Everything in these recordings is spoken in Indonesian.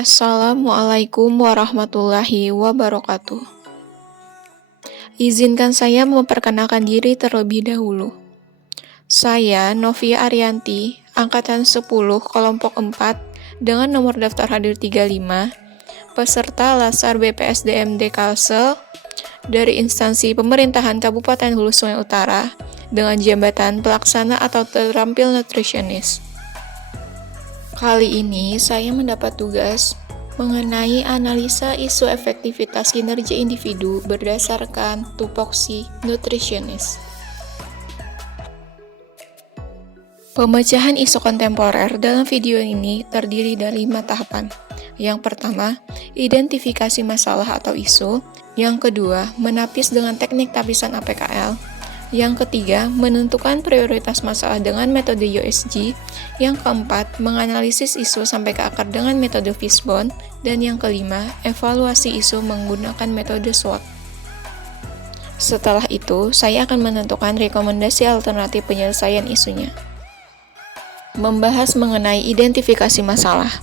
Assalamualaikum warahmatullahi wabarakatuh. Izinkan saya memperkenalkan diri terlebih dahulu. Saya Novia Arianti, Angkatan 10, Kelompok 4, dengan nomor daftar hadir 35, peserta Lasar BPSDMD Kalsel dari instansi pemerintahan Kabupaten Hulu Sungai Utara dengan jabatan pelaksana atau terampil nutrisionis. Kali ini saya mendapat tugas mengenai analisa isu efektivitas kinerja individu berdasarkan tupoksi nutrisionis. Pemecahan isu kontemporer dalam video ini terdiri dari 5 tahapan. Yang pertama, identifikasi masalah atau isu. Yang kedua, menapis dengan teknik tapisan APKL. Yang ketiga, menentukan prioritas masalah dengan metode USG. Yang keempat, menganalisis isu sampai ke akar dengan metode Fishbone. Dan yang kelima, evaluasi isu menggunakan metode SWOT. Setelah itu, saya akan menentukan rekomendasi alternatif penyelesaian isunya. Membahas mengenai identifikasi masalah.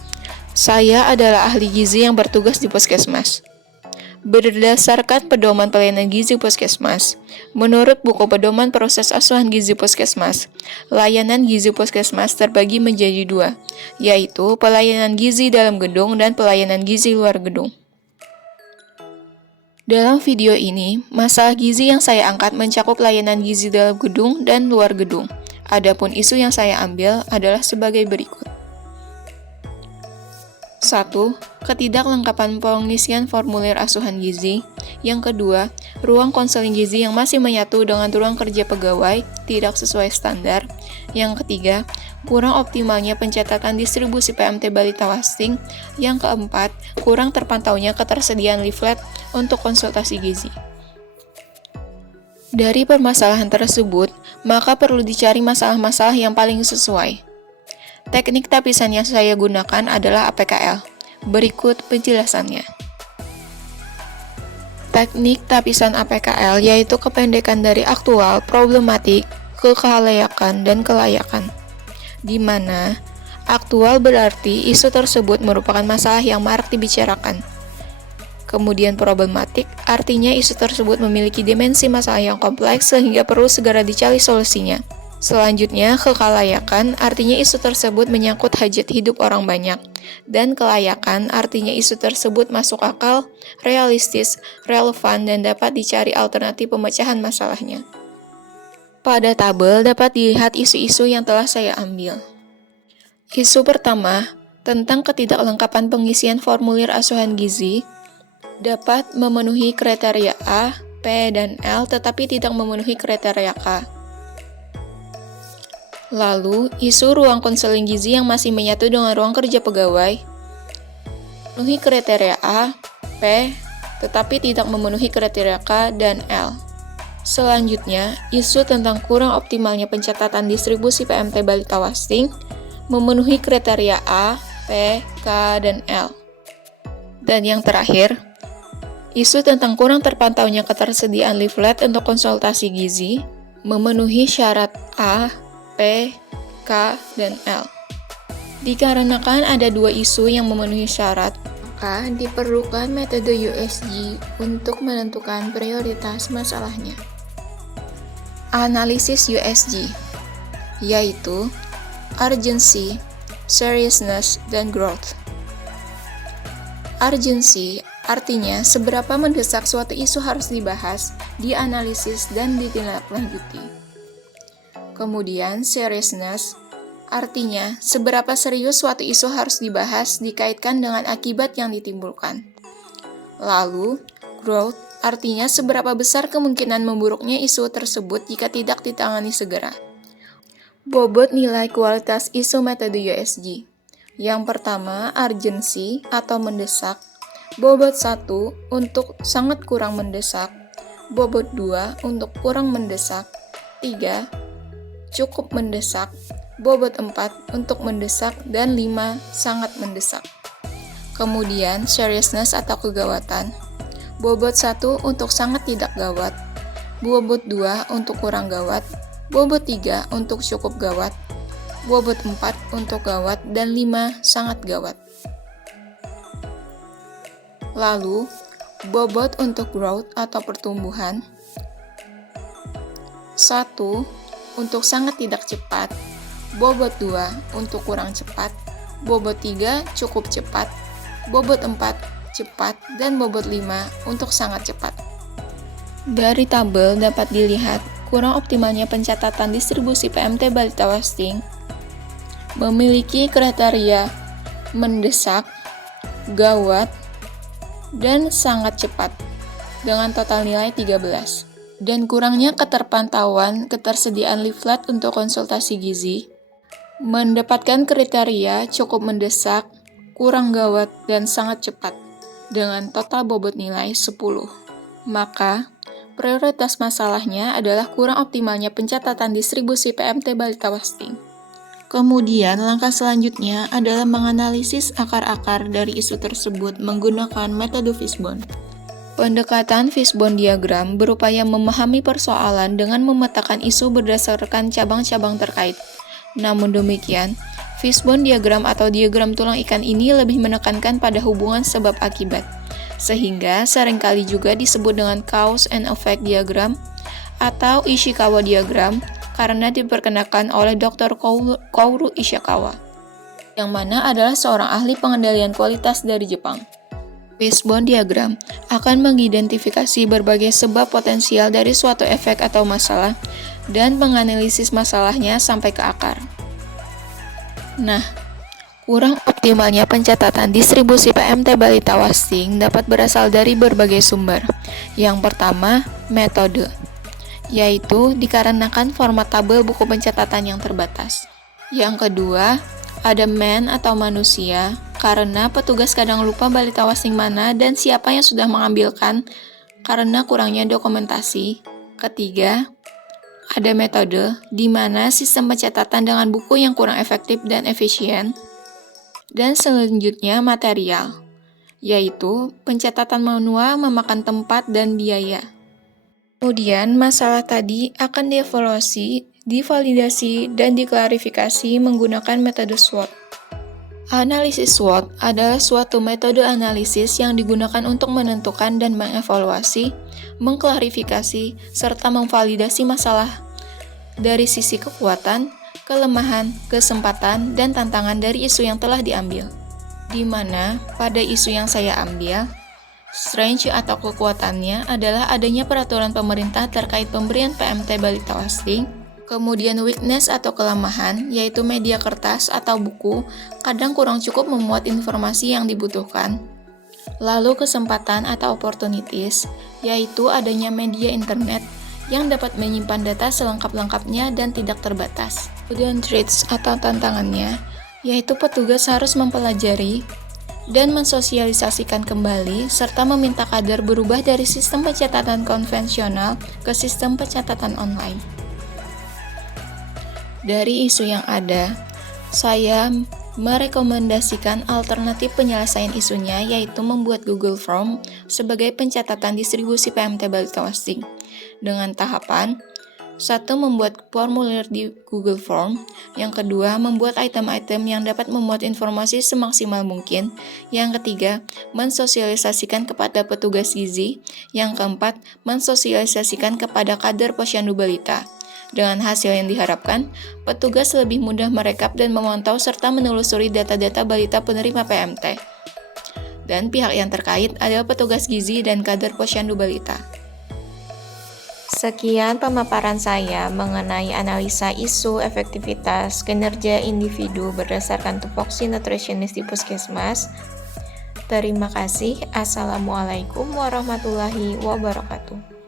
Saya adalah ahli gizi yang bertugas di Puskesmas. Berdasarkan pedoman pelayanan gizi Puskesmas, menurut buku pedoman proses asuhan gizi Puskesmas, layanan gizi Puskesmas terbagi menjadi 2, yaitu pelayanan gizi dalam gedung dan pelayanan gizi luar gedung. Dalam video ini, masalah gizi yang saya angkat mencakup layanan gizi dalam gedung dan luar gedung. Adapun isu yang saya ambil adalah sebagai berikut. 1. Ketidaklengkapan pengisian formulir asuhan gizi. Yang kedua, ruang konseling gizi yang masih menyatu dengan ruang kerja pegawai tidak sesuai standar. Yang ketiga, kurang optimalnya pencatatan distribusi PMT balita wasting. Yang keempat, kurang terpantaunya ketersediaan leaflet untuk konsultasi gizi. Dari permasalahan tersebut, maka perlu dicari masalah-masalah yang paling sesuai. Teknik tapisan yang saya gunakan adalah APKL. Berikut penjelasannya. Teknik tapisan APKL yaitu kependekan dari aktual, problematik, kelayakan, dan kelayakan. Di mana aktual berarti isu tersebut merupakan masalah yang marak dibicarakan. Kemudian problematik artinya isu tersebut memiliki dimensi masalah yang kompleks sehingga perlu segera dicari solusinya. Selanjutnya, kekalayakan artinya isu tersebut menyangkut hajat hidup orang banyak. Dan kelayakan artinya isu tersebut masuk akal, realistis, relevan, dan dapat dicari alternatif pemecahan masalahnya. Pada tabel dapat dilihat isu-isu yang telah saya ambil. Isu pertama, tentang ketidaklengkapan pengisian formulir asuhan gizi, dapat memenuhi kriteria A, P, dan L tetapi tidak memenuhi kriteria K. Lalu, isu ruang konseling gizi yang masih menyatu dengan ruang kerja pegawai, memenuhi kriteria A, P, tetapi tidak memenuhi kriteria K dan L. Selanjutnya, isu tentang kurang optimalnya pencatatan distribusi PMT balita wasting, memenuhi kriteria A, P, K, dan L. Dan yang terakhir, isu tentang kurang terpantaunya ketersediaan leaflet untuk konsultasi gizi, memenuhi syarat A, P, K, dan L. Dikarenakan ada 2 isu yang memenuhi syarat, maka diperlukan metode USG untuk menentukan prioritas masalahnya. Analisis USG, yaitu urgency, seriousness, dan growth. Urgency artinya seberapa mendesak suatu isu harus dibahas, dianalisis, dan ditindaklanjuti. Kemudian, seriousness artinya seberapa serius suatu isu harus dibahas dikaitkan dengan akibat yang ditimbulkan. Lalu, growth artinya seberapa besar kemungkinan memburuknya isu tersebut jika tidak ditangani segera. Bobot nilai kualitas isu metode USG. Yang pertama, urgency atau mendesak. Bobot 1 untuk sangat kurang mendesak. Bobot 2 untuk kurang mendesak. 3 cukup mendesak, bobot 4 untuk mendesak, dan 5 sangat mendesak. Kemudian, seriousness atau kegawatan. Bobot 1 untuk sangat tidak gawat, bobot 2 untuk kurang gawat, bobot 3 untuk cukup gawat, bobot 4 untuk gawat, dan 5 sangat gawat. Lalu, bobot untuk growth atau pertumbuhan. 1. Untuk sangat tidak cepat. Bobot 2 untuk kurang cepat. Bobot 3 cukup cepat. Bobot 4 cepat. Dan bobot 5 untuk sangat cepat. Dari tabel dapat dilihat kurang optimalnya pencatatan distribusi PMT balita wasting memiliki kriteria mendesak, gawat, dan sangat cepat dengan total nilai 13. Dan kurangnya keterpantauan ketersediaan leaflet untuk konsultasi gizi mendapatkan kriteria cukup mendesak, kurang gawat, dan sangat cepat dengan total bobot nilai 10. Maka, prioritas masalahnya adalah kurang optimalnya pencatatan distribusi PMT balita wasting. Kemudian, langkah selanjutnya adalah menganalisis akar-akar dari isu tersebut menggunakan metode Fishbone. Pendekatan Fishbone diagram berupaya memahami persoalan dengan memetakan isu berdasarkan cabang-cabang terkait. Namun demikian, Fishbone diagram atau diagram tulang ikan ini lebih menekankan pada hubungan sebab akibat, sehingga seringkali juga disebut dengan cause and effect diagram atau Ishikawa diagram karena diperkenalkan oleh Dr. Kaoru Ishikawa, yang mana adalah seorang ahli pengendalian kualitas dari Jepang. Fishbone diagram akan mengidentifikasi berbagai sebab potensial dari suatu efek atau masalah dan menganalisis masalahnya sampai ke akar. Nah, kurang optimalnya pencatatan distribusi PMT balita wasting dapat berasal dari berbagai sumber. Yang pertama, metode, yaitu dikarenakan format tabel buku pencatatan yang terbatas. Yang kedua, ada man atau manusia, karena petugas kadang lupa balita wasting mana dan siapa yang sudah mengambilkan karena kurangnya dokumentasi. Ketiga, ada metode, di mana sistem pencatatan dengan buku yang kurang efektif dan efisien. Dan selanjutnya material, yaitu pencatatan manual memakan tempat dan biaya. Kemudian masalah tadi akan dievaluasi, divalidasi, dan diklarifikasi menggunakan metode SWOT. Analisis SWOT adalah suatu metode analisis yang digunakan untuk menentukan dan mengevaluasi, mengklarifikasi, serta memvalidasi masalah dari sisi kekuatan, kelemahan, kesempatan, dan tantangan dari isu yang telah diambil. Di mana pada isu yang saya ambil, strength atau kekuatannya adalah adanya peraturan pemerintah terkait pemberian PMT balita wasting. Kemudian weakness atau kelemahan, yaitu media kertas atau buku, kadang kurang cukup memuat informasi yang dibutuhkan. Lalu kesempatan atau opportunities, yaitu adanya media internet yang dapat menyimpan data selengkap-lengkapnya dan tidak terbatas. Kemudian threats atau tantangannya, yaitu petugas harus mempelajari dan mensosialisasikan kembali, serta meminta kader berubah dari sistem pencatatan konvensional ke sistem pencatatan online. Dari isu yang ada, saya merekomendasikan alternatif penyelesaian isunya, yaitu membuat Google Form sebagai pencatatan distribusi PMT balita wasting. Dengan tahapan, 1. Membuat formulir di Google Form. Yang kedua, membuat item-item yang dapat memuat informasi semaksimal mungkin. Yang ketiga, mensosialisasikan kepada petugas gizi. Yang keempat, mensosialisasikan kepada kader posyandu balita. Dengan hasil yang diharapkan, petugas lebih mudah merekap dan memantau serta menelusuri data-data balita penerima PMT. Dan pihak yang terkait adalah petugas gizi dan kader posyandu balita. Sekian pemaparan saya mengenai analisa isu efektivitas kinerja individu berdasarkan tupoksi nutritionist di Puskesmas. Terima kasih. Assalamualaikum warahmatullahi wabarakatuh.